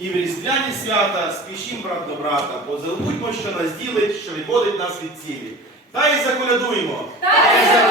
І в різдвяні свята спішім брат до брата, позалудьмо, що нас ділить, що відводить нас від цілі. Та й заколядуймо. Віншую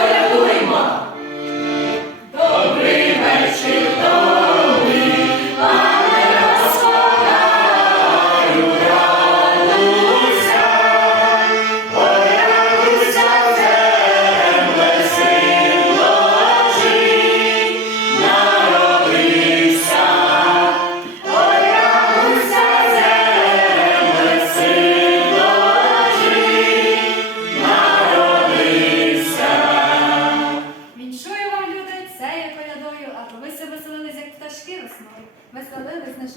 Веселились, не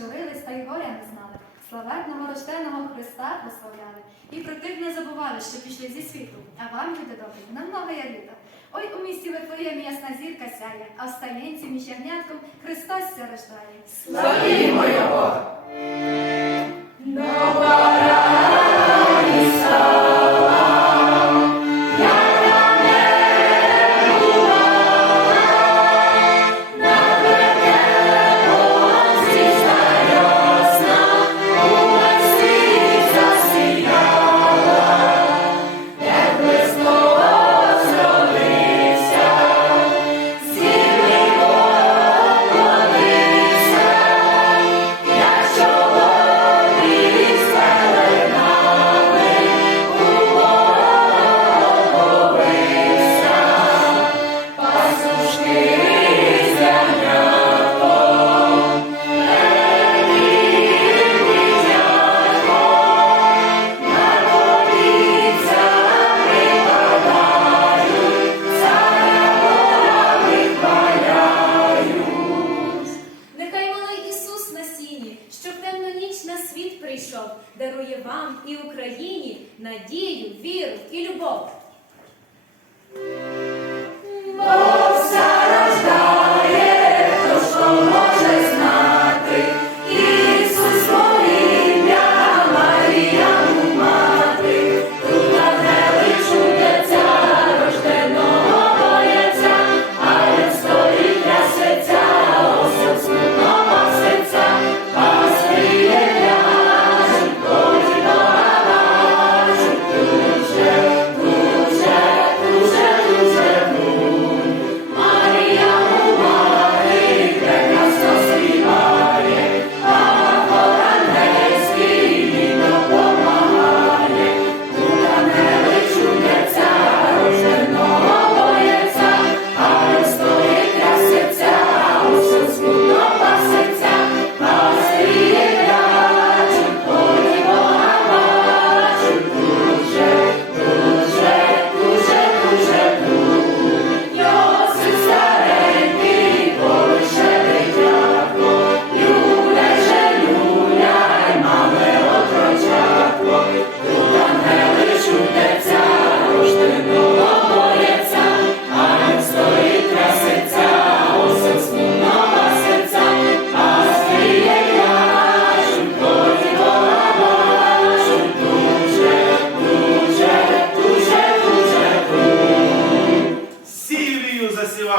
та й горя не знали. Славетного рожденого Христа прославляли. І про тих не забували, що пішли зі світу. А вам, люди добрі, нам нове літо. Ой, у місті Вифлеємі ясна зірка сяє, а в стаєнці між ягнятком Христос ся рождає. Славімо Його! Надію, віру і любов.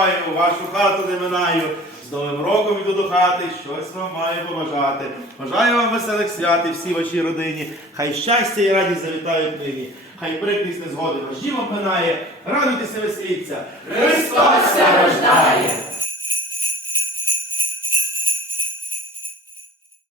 Засіваю, вашу хату не минаю. З Новим роком іду до хати, щось вам маю побажати. Бажаю вам веселих свят і всій вашій родині. Хай щастя і радість завітають нині. Хай прикрість незгоди ваш дім обминає. Радуйтеся, веселіться. Христос рождає!